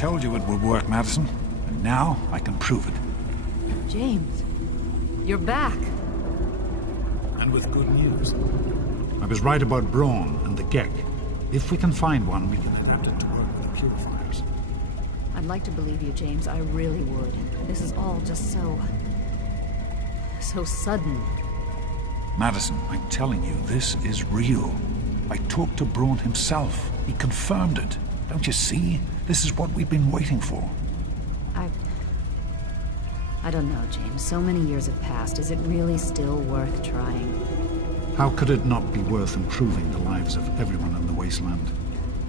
told you it would work, Madison. And now I can prove it. James, you're back. And with good news. I was right about Braun and the Gek. If we can find one, we can adapt it to work with the purifiers. I'd like to believe you, James. I really would. This is all just so sudden. Madison, I'm telling you, this is real. I talked to Braun himself. He confirmed it. Don't you see? This is what we've been waiting for. I don't know, James. So many years have passed. Is it really still worth trying? How could it not be worth improving the lives of everyone in the wasteland?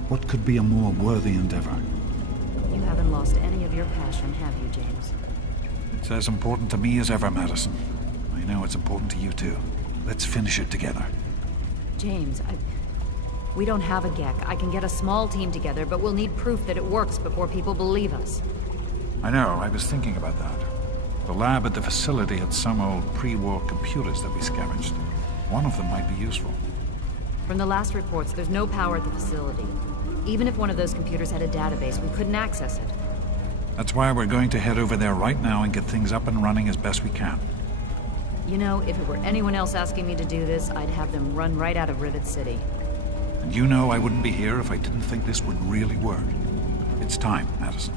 What could be a more worthy endeavor? You haven't lost any of your passion, have you, James? It's as important to me as ever, Madison. I know it's important to you too. Let's finish it together. James, we don't have a Gek. I can get a small team together, but we'll need proof that it works before people believe us. I know, I was thinking about that. The lab at the facility had some old pre-war computers that we scavenged. One of them might be useful. From the last reports, there's no power at the facility. Even if one of those computers had a database, we couldn't access it. That's why we're going to head over there right now and get things up and running as best we can. You know, if it were anyone else asking me to do this, I'd have them run right out of Rivet City. And you know I wouldn't be here if I didn't think this would really work. It's time, Madison.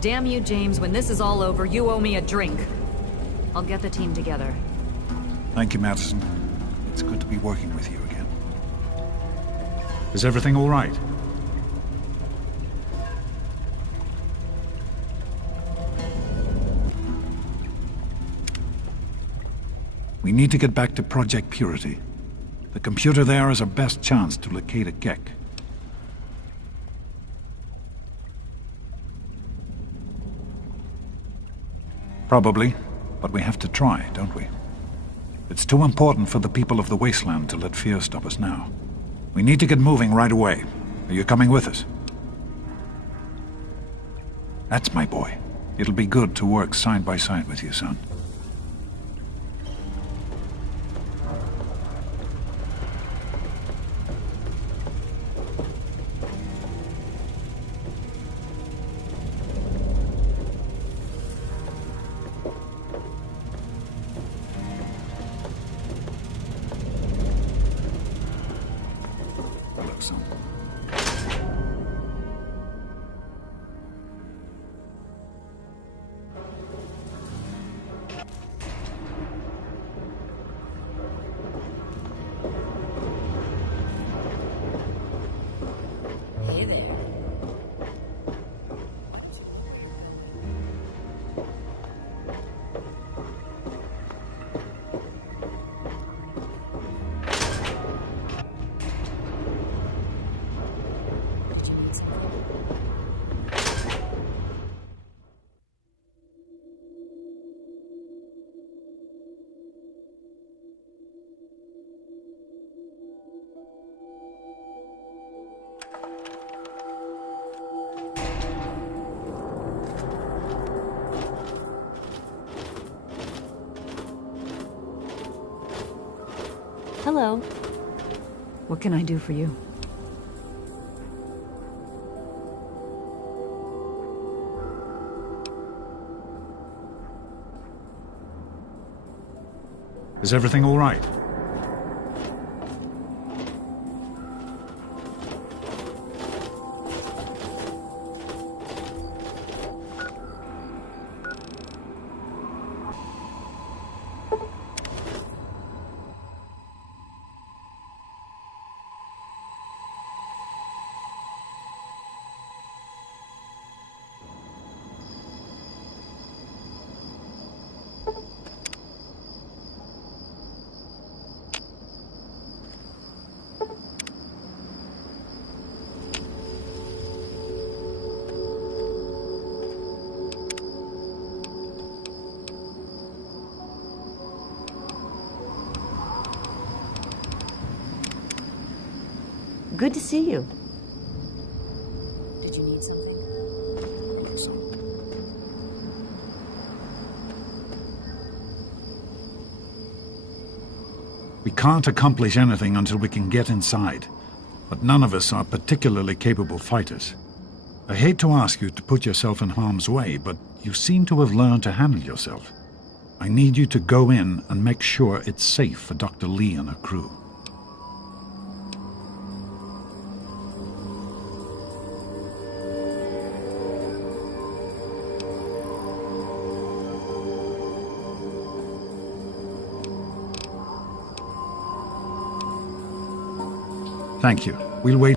Damn you, James. When this is all over, you owe me a drink. I'll get the team together. Thank you, Madison. It's good to be working with you again. Is everything all right? We need to get back to Project Purity. The computer there is our best chance to locate a Gek. Probably, but we have to try, don't we? It's too important for the people of the wasteland to let fear stop us now. We need to get moving right away. Are you coming with us? That's my boy. It'll be good to work side by side with you, son. Hello. What can I do for you? Is everything all right? Good to see you. Did you need something? We can't accomplish anything until we can get inside, but none of us are particularly capable fighters. I hate to ask you to put yourself in harm's way, but you seem to have learned to handle yourself. I need you to go in and make sure it's safe for Dr. Lee and her crew. Thank you. We'll wait.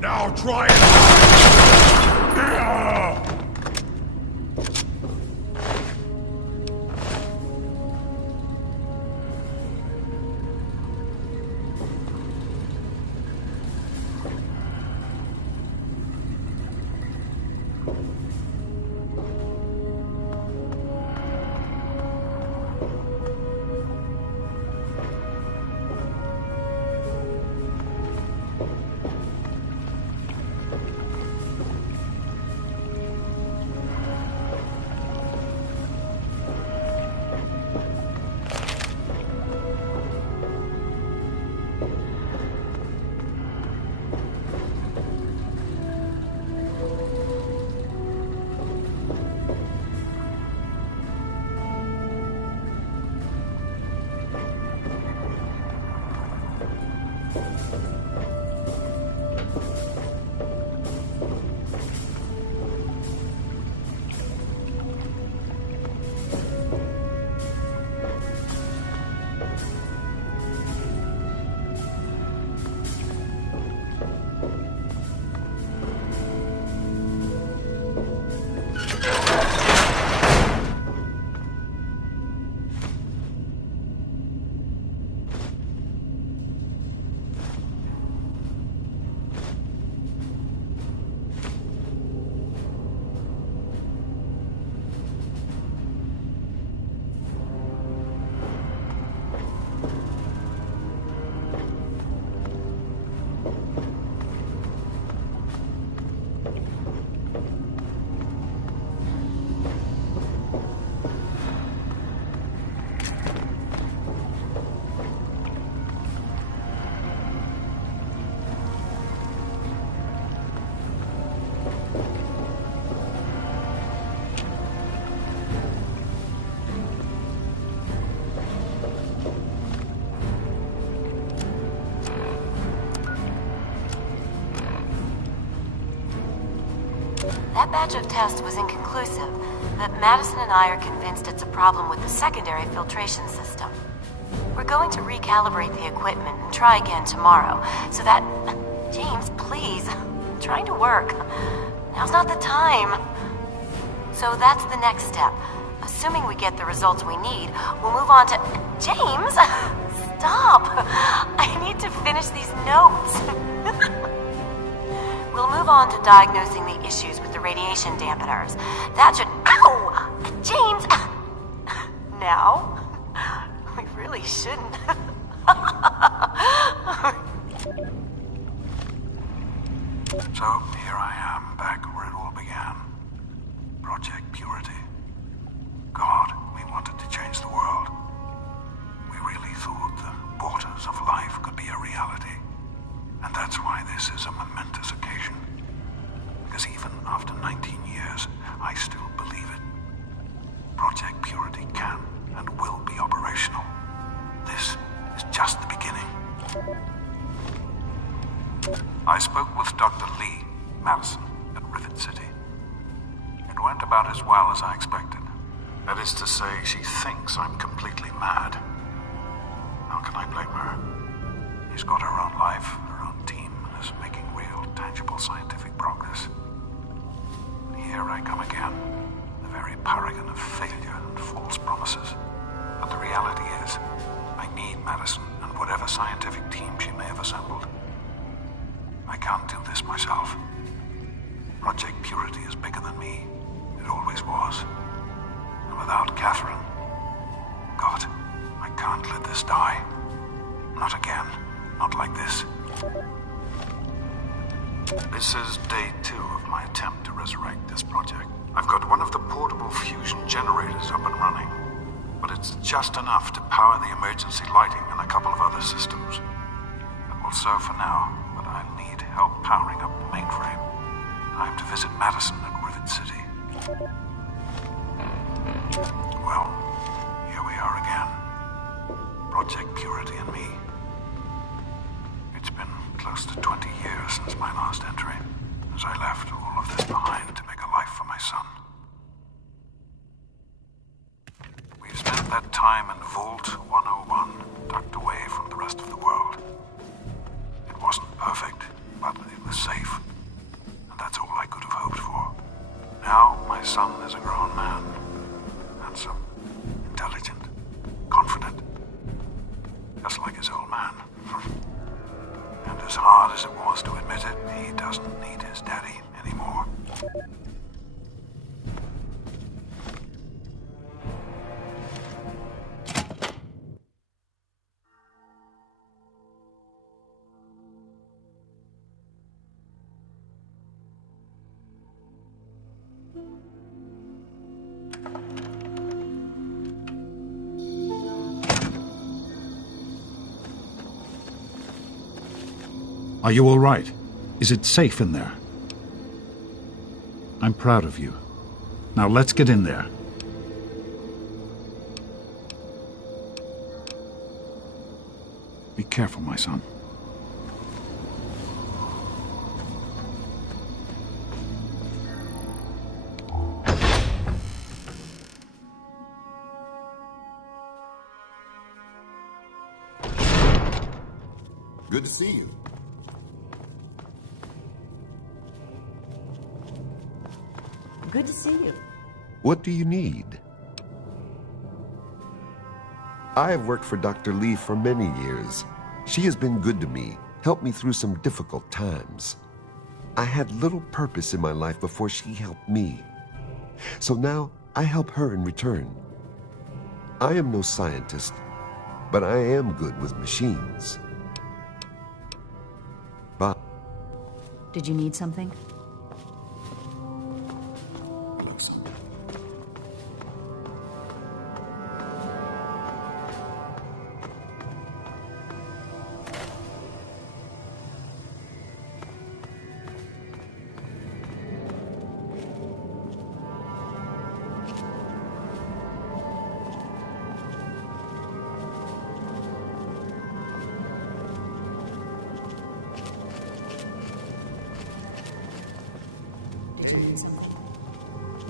Now try and hide! That batch of tests was inconclusive, but Madison and I are convinced it's a problem with the secondary filtration system. We're going to recalibrate the equipment and try again tomorrow, so that... James, please. I'm trying to work. Now's not the time. So that's the next step. Assuming we get the results we need, we'll move on to... James! Stop! I need to finish these notes. We'll move on to diagnosing the issues with the radiation dampeners. That should... Ow! James! Now? We really shouldn't. So, here I am, back where it all began. Project Purity. God, we wanted to change the world. We really thought the waters of life could be a reality. And that's why this is a momentous occasion. Because even after 19 years, I still believe it. Project Purity can and will be operational. This is just the beginning. I spoke with Dr. Lee, Madison, at Rivet City. It went about as well as I expected. That is to say, she thinks I'm completely mad. How can I blame her? She's got her own life, her own team, and is making real, tangible scientific progress. And here I come again, the very paragon of failure and false promises. But the reality is, I need Madison and whatever scientific team she may have assembled. I can't do this myself. Project Purity is bigger than me. It always was. And without Catherine... God, I can't let this die. Not again. Not like this. This is day 2 of my attempt to resurrect this project. I've got one of the portable fusion generators up and running, but it's just enough to power the emergency lighting and a couple of other systems. That will serve for now, but I'll need help powering up the mainframe. I have to visit Madison at Rivet City. Well, here we are again. Project Purity and me. It's been close to 20 years since my last entry, as I left all of this behind to make a life for my son. We've spent that time in Vault 101, tucked away from the rest of the world. It wasn't perfect, but it was safe. And that's all I could have hoped for. Now, my son is a grown man. Handsome, intelligent, confident. Just like his old man. And as hard as it was to admit it, he doesn't need his daddy anymore. Are you all right? Is it safe in there? I'm proud of you. Now let's get in there. Be careful, my son. Good to see you. Good to see you. What do you need? I have worked for Dr. Lee for many years. She has been good to me, helped me through some difficult times. I had little purpose in my life before she helped me. So now I help her in return. I am no scientist, but I am good with machines. But Did you need something?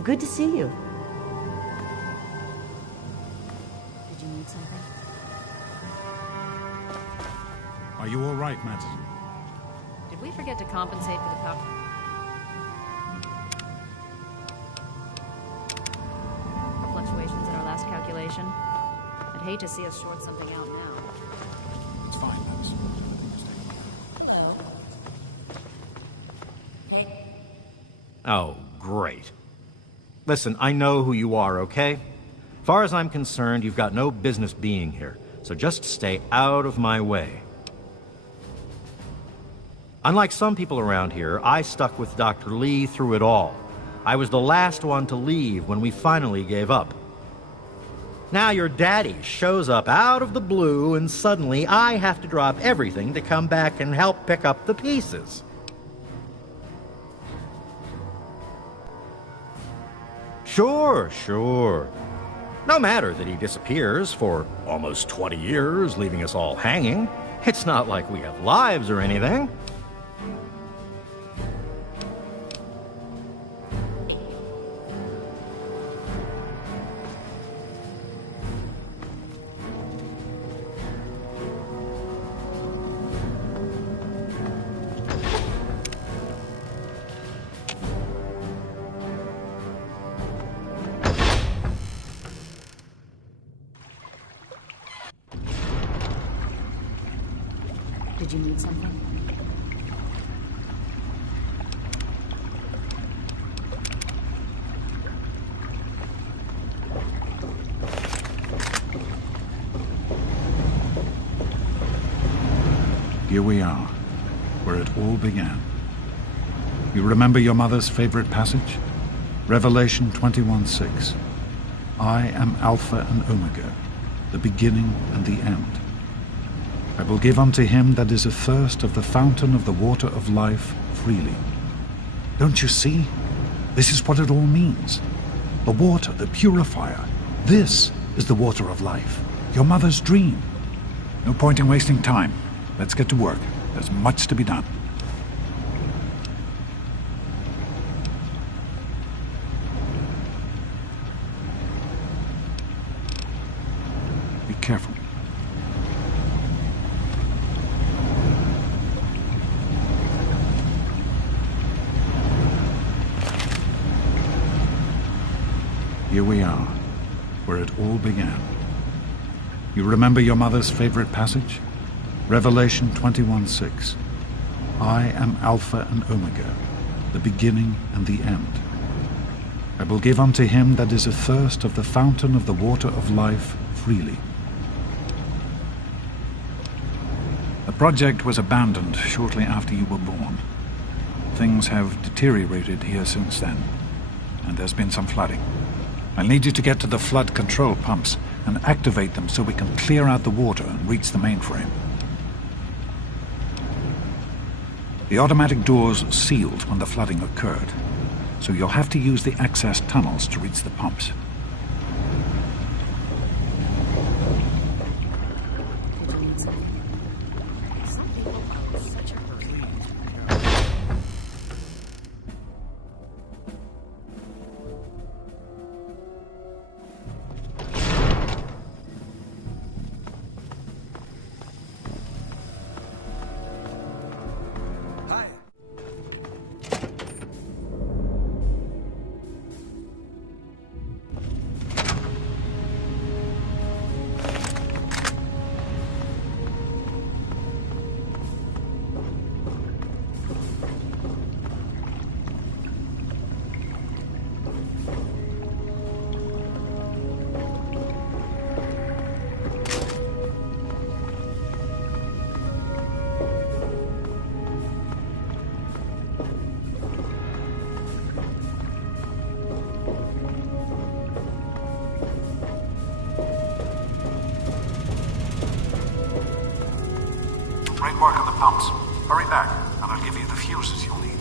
Good to see you. Did you need something? Are you all right, Madison? Did we forget to compensate for the power? Fluctuations in our last calculation. I'd hate to see us short something out now. It's fine, Madison. Oh, great. Listen, I know who you are, okay? Far as I'm concerned, you've got no business being here, so just stay out of my way. Unlike some people around here, I stuck with Dr. Lee through it all. I was the last one to leave when we finally gave up. Now your daddy shows up out of the blue, and suddenly I have to drop everything to come back and help pick up the pieces. Sure. No matter that he disappears for almost 20 years, leaving us all hanging. It's not like we have lives or anything. Did you need something? Here we are, where it all began. You remember your mother's favorite passage? Revelation 21:6. I am Alpha and Omega, the beginning and the end. I will give unto him that is athirst of the fountain of the water of life freely. Don't you see? This is what it all means. The water, the purifier. This is the water of life. Your mother's dream. No point in wasting time. Let's get to work. There's much to be done. Be careful. Here we are, where it all began. You remember your mother's favorite passage? Revelation 21:6. I am Alpha and Omega, the beginning and the end. I will give unto him that is athirst of the fountain of the water of life freely. The project was abandoned shortly after you were born. Things have deteriorated here since then, and there's been some flooding. I'll need you to get to the flood control pumps and activate them so we can clear out the water and reach the mainframe. The automatic doors sealed when the flooding occurred, so you'll have to use the access tunnels to reach the pumps. Great work on the pumps. Hurry back, and I'll give you the fuses you'll need.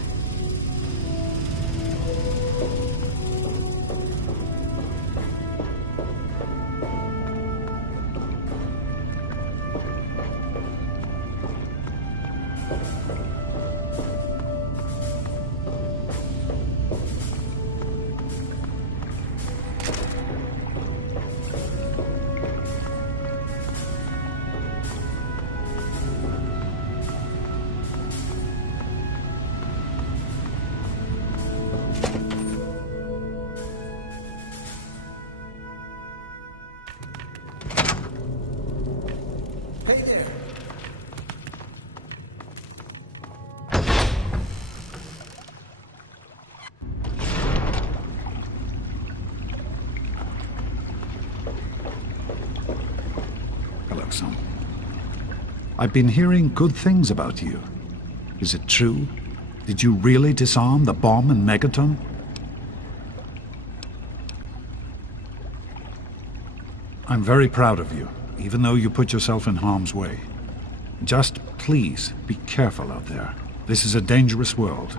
irksome. I've been hearing good things about you. Is it true? Did you really disarm the bomb in Megaton? I'm very proud of you, even though you put yourself in harm's way. Just please be careful out there. This is a dangerous world.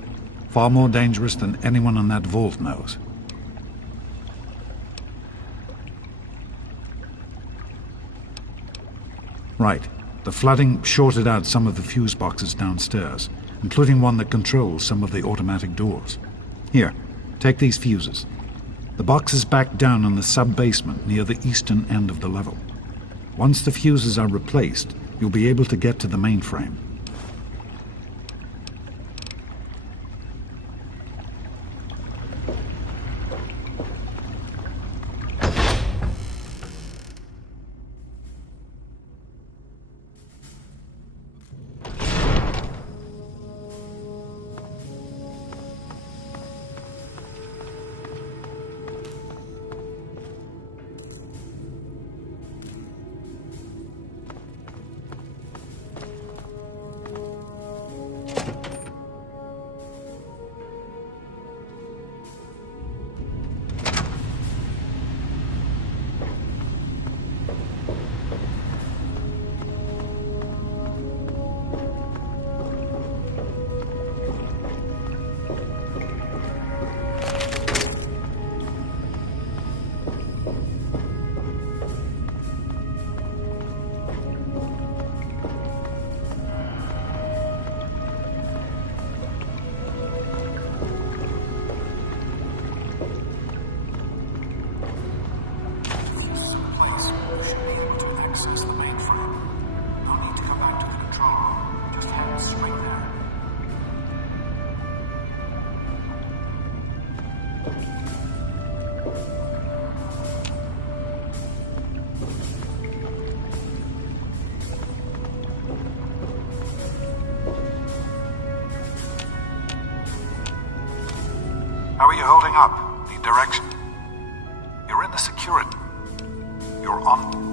Far more dangerous than anyone in that vault knows. Right. The flooding shorted out some of the fuse boxes downstairs, including one that controls some of the automatic doors. Here, take these fuses. The box is back down in the sub-basement near the eastern end of the level. Once the fuses are replaced, you'll be able to get to the mainframe. How are you holding up? Need direction? You're in the security. You're on...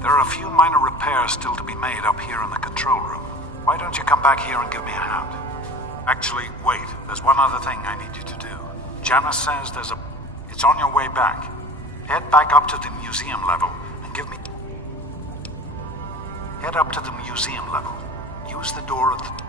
There are a few minor repairs still to be made up here in the control room. Why don't you come back here and give me a hand? Actually, wait. There's one other thing I need you to do. Janice says there's a... It's on your way back. Head back up to the museum level and give me... Head up to the museum level. Use the door at the...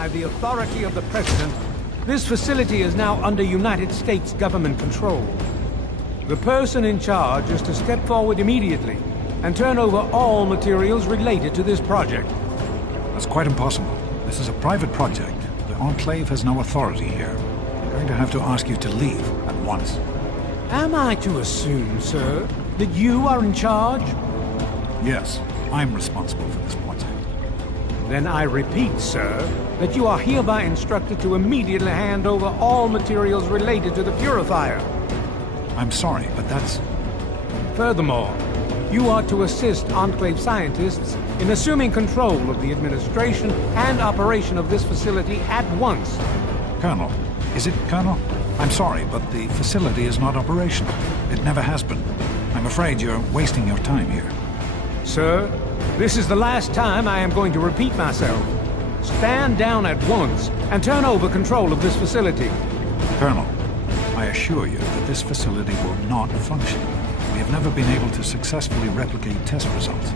by the authority of the President, this facility is now under United States government control. The person in charge is to step forward immediately and turn over all materials related to this project. That's quite impossible. This is a private project. The Enclave has no authority here. I'm going to have to ask you to leave at once. Am I to assume, sir, that you are in charge? Yes, I'm responsible for this project. Then I repeat, sir, that you are hereby instructed to immediately hand over all materials related to the purifier. I'm sorry, but that's... Furthermore, you are to assist Enclave scientists in assuming control of the administration and operation of this facility at once. Colonel, is it Colonel? I'm sorry, but the facility is not operational. It never has been. I'm afraid you're wasting your time here. Sir, this is the last time I am going to repeat myself. Stand down at once and turn over control of this facility. Colonel, I assure you that this facility will not function. We have never been able to successfully replicate test results.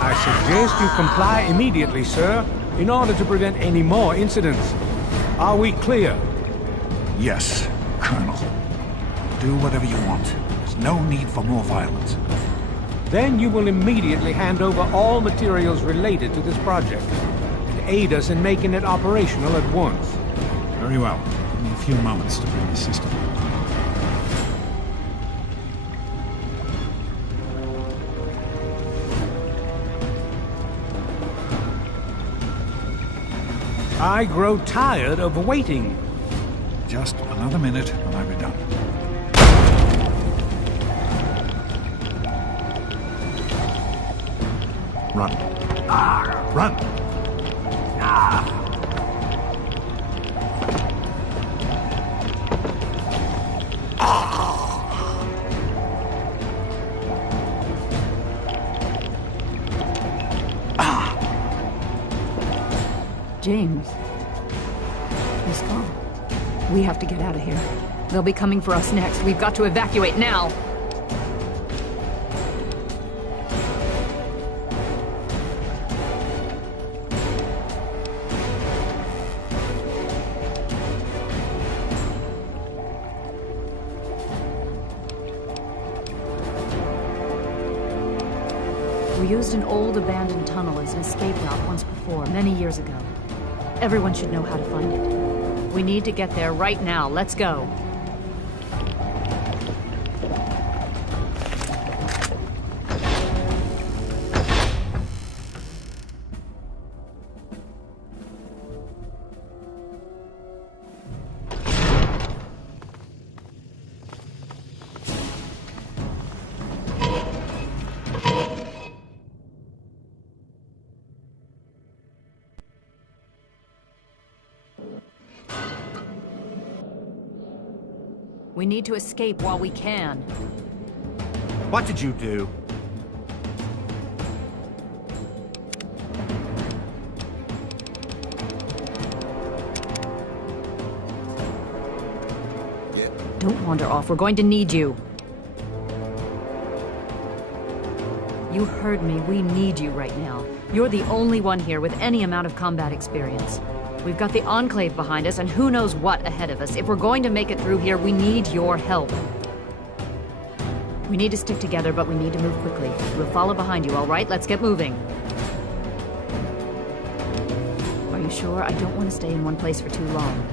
I suggest you comply immediately, sir, in order to prevent any more incidents. Are we clear? Yes, Colonel. Do whatever you want. There's no need for more violence. Then you will immediately hand over all materials related to this project and aid us in making it operational at once. Very well. Give me a few moments to bring the system. I grow tired of waiting. Just another minute and I'll be done. Run. Run! James. He's gone. We have to get out of here. They'll be coming for us next. We've got to evacuate now. We used an old abandoned tunnel as an escape route once before, many years ago. Everyone should know how to find it. We need to get there right now. Let's go. We need to escape while we can. What did you do? Don't wander off. We're going to need you. You heard me. We need you right now. You're the only one here with any amount of combat experience. We've got the Enclave behind us, and who knows what ahead of us. If we're going to make it through here, we need your help. We need to stick together, but we need to move quickly. We'll follow behind you, all right? Let's get moving. Are you sure? I don't want to stay in one place for too long.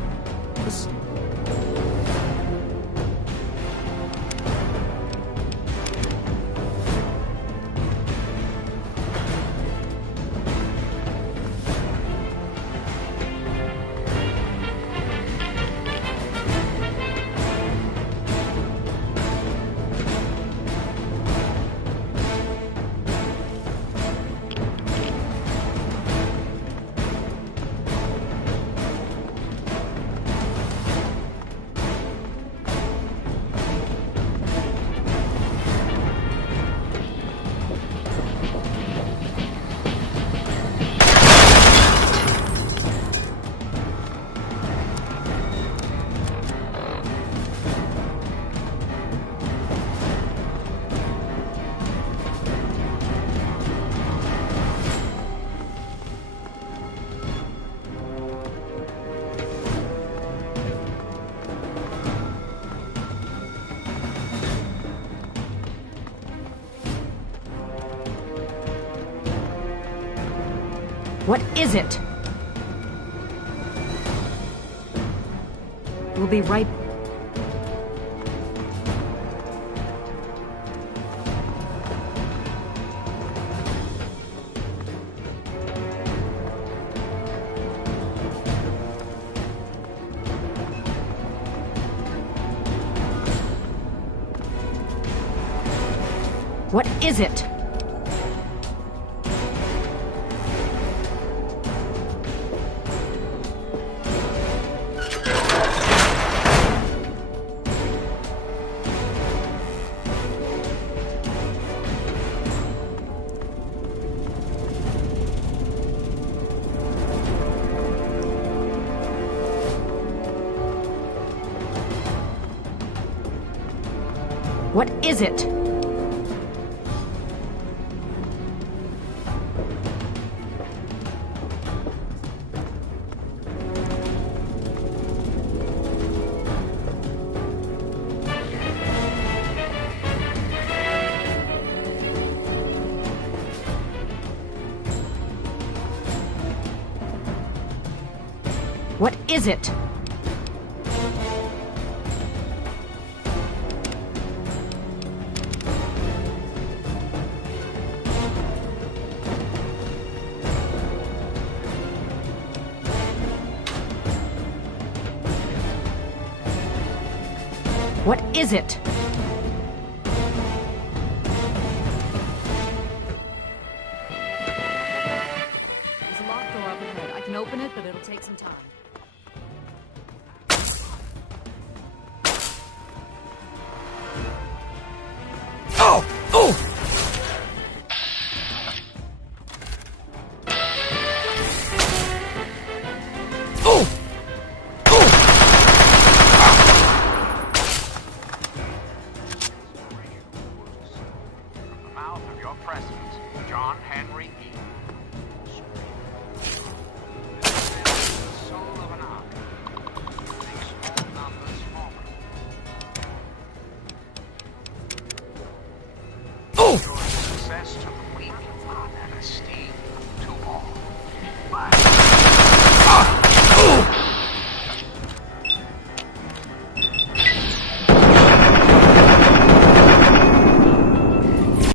What is it? We'll be right... What is it? What is it? What is it? What is it? There's a locked door up ahead. I can open it, but it'll take some time. Oh! Oh! Oh! Mouth of your president, John Henry E.